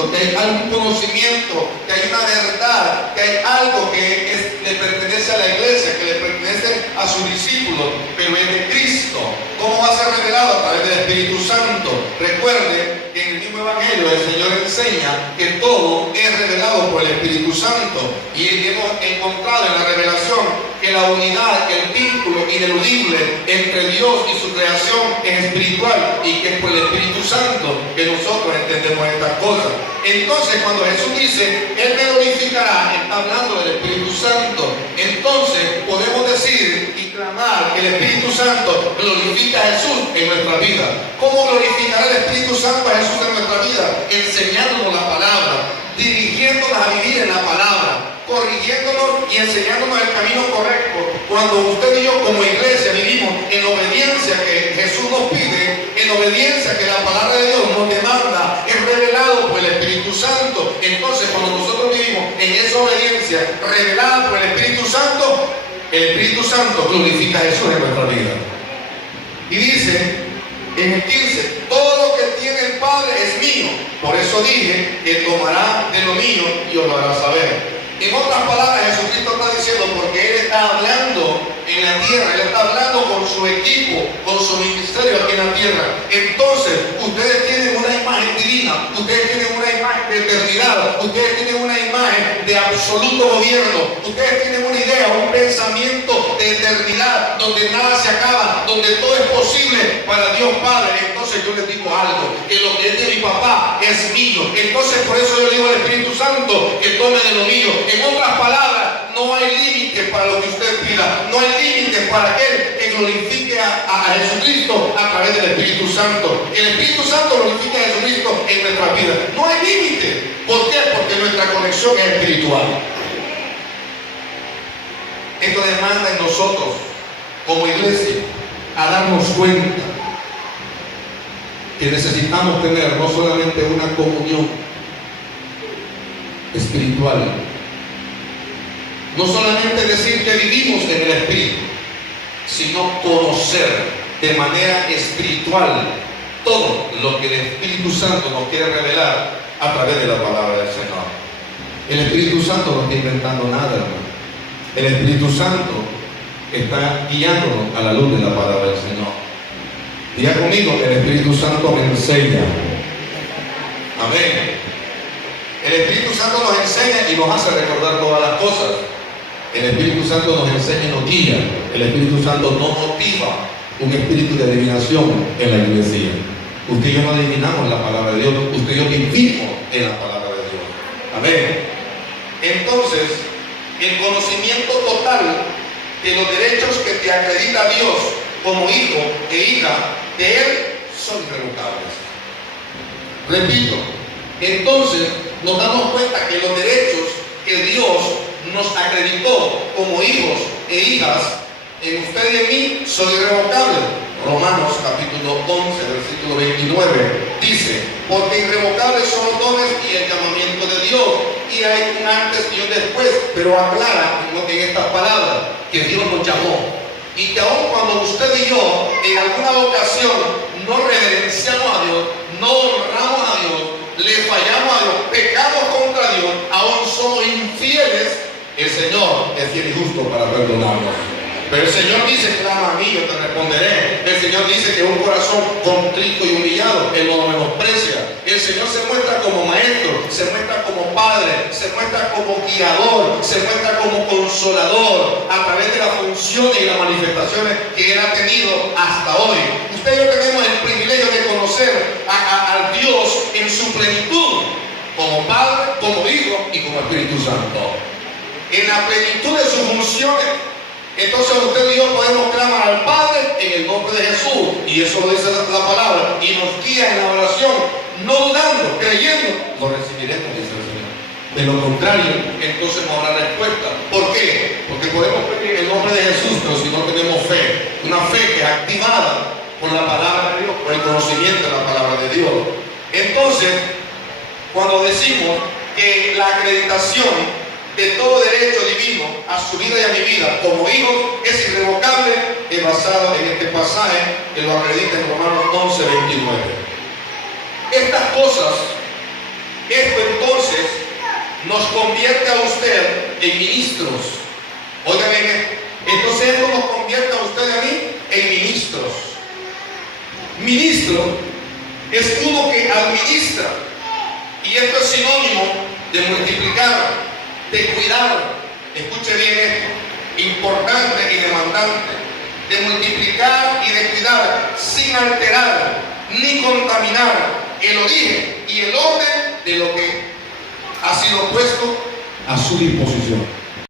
Santo, que hay algún conocimiento, que hay una verdad, que hay algo que le pertenece a la iglesia, que le pertenece a sus discípulos, pero es de Cristo. ¿Cómo va a ser revelado? A través del Espíritu Santo. Recuerde que en el mismo Evangelio el Señor enseña que todo es revelado por el Espíritu Santo, y hemos encontrado en la revelación que la unidad, el vínculo ineludible entre Dios y su creación es espiritual, y que es por el Espíritu Santo que nosotros entendemos estas cosas. Entonces, cuando Jesús dice, Él me glorificará, está hablando del Espíritu Santo. Entonces, podemos decir y clamar que el Espíritu Santo glorifica a Jesús en nuestra vida. ¿Cómo glorificará el Espíritu Santo a Jesús en nuestra vida? Enseñándonos la palabra, dirigiéndonos a vivir en la palabra, corrigiéndonos y enseñándonos el camino correcto. Cuando usted y yo como iglesia vivimos en obediencia que Jesús nos pide, en obediencia que la palabra de Dios nos demanda, es revelado por el Espíritu Santo. Entonces, cuando nosotros vivimos en esa obediencia revelada por el Espíritu Santo glorifica a Jesús en nuestra vida. Y dice en el 15, todo lo que tiene el Padre es mío. Por eso dije que tomará de lo mío y os lo hará saber. En otras palabras, Jesucristo está diciendo, porque Él está hablando en la tierra, Él está hablando con su equipo, con su ministerio aquí en la tierra. Entonces, ustedes tienen una imagen divina, ustedes tienen una imagen de eternidad, ustedes tienen una imagen de absoluto gobierno, ustedes tienen una idea, un pensamiento de eternidad, donde nada se acaba, donde todo es posible para Dios Padre. Entonces yo les digo algo, que lo que es de mi papá es mío. Entonces por eso yo le digo al Espíritu Santo que tome de lo mío. En otras palabras, no hay límites para lo que usted pida, no hay límites para aquel que glorifique a Jesucristo a través del Espíritu Santo. Que el Espíritu Santo glorifique a Jesucristo en nuestra vida. No hay límite. ¿Por qué? Porque nuestra conexión es espiritual. Esto demanda en nosotros, como iglesia, a darnos cuenta que necesitamos tener no solamente una comunión espiritual, no solamente decir que vivimos en el Espíritu, sino conocer de manera espiritual todo lo que el Espíritu Santo nos quiere revelar a través de la palabra del Señor. El Espíritu Santo no está inventando nada, hermano. El Espíritu Santo está guiándonos a la luz de la palabra del Señor. Diga conmigo, el Espíritu Santo me enseña. Amén. El Espíritu Santo nos enseña y nos hace recordar todas las cosas. El Espíritu Santo nos enseña y nos guía. El Espíritu Santo nos motiva un espíritu de adivinación en la iglesia. Usted y yo no adivinamos la palabra de Dios, usted y yo vivimos en la palabra de Dios. Amén. Entonces, el conocimiento total de los derechos que te acredita Dios como hijo e hija de Él son irrevocables. Repito, entonces nos damos cuenta que los derechos que Dios nos acreditó como hijos e hijas en usted y en mí son irrevocables. Romanos capítulo 11, versículo 29 dice, porque irrevocables son los dones y el llamamiento de Dios, y hay un antes y un después, pero aclara en estas palabras que Dios nos llamó, y que aun cuando usted y yo en alguna ocasión no reverenciamos a Dios, no honramos a Dios, le fallamos a Dios, pecamos contra Dios, aún somos infieles, el Señor es fiel y justo para perdonarnos. Pero el Señor dice, clama a mí, yo te responderé. El Señor dice que un corazón contrito y humillado, Él no lo menosprecia. El Señor se muestra como maestro, se muestra como padre, se muestra como guiador, se muestra como consolador, a través de las funciones y las manifestaciones que Él ha tenido hasta hoy. Usted y yo tenemos el privilegio de conocer a Dios en su plenitud, como Padre, como Hijo y como Espíritu Santo. En la plenitud de sus funciones. Entonces usted y yo podemos clamar al Padre en el nombre de Jesús, y eso lo dice la palabra, y nos guía en la oración, no dudando, creyendo, lo recibiremos, dice el Señor. De lo contrario, entonces no habrá respuesta. ¿Por qué? Porque podemos pedir en el nombre de Jesús, pero si no tenemos fe, una fe que es activada por la palabra de Dios, por el conocimiento de la palabra de Dios. Entonces, cuando decimos que la acreditación de todo derecho divino a su vida y a mi vida como hijos es irrevocable, es basado en este pasaje que lo acredita en Romanos 11, 29. Estas cosas, esto convierte a usted en ministros. Oigan bien, estos censos nos convierte a usted y a mí en ministros. Ministro es uno que administra, y esto es sinónimo de multiplicar, de cuidar. Escuche bien esto, importante y demandante, de multiplicar y de cuidar sin alterar ni contaminar el origen y el orden de lo que ha sido puesto a su disposición.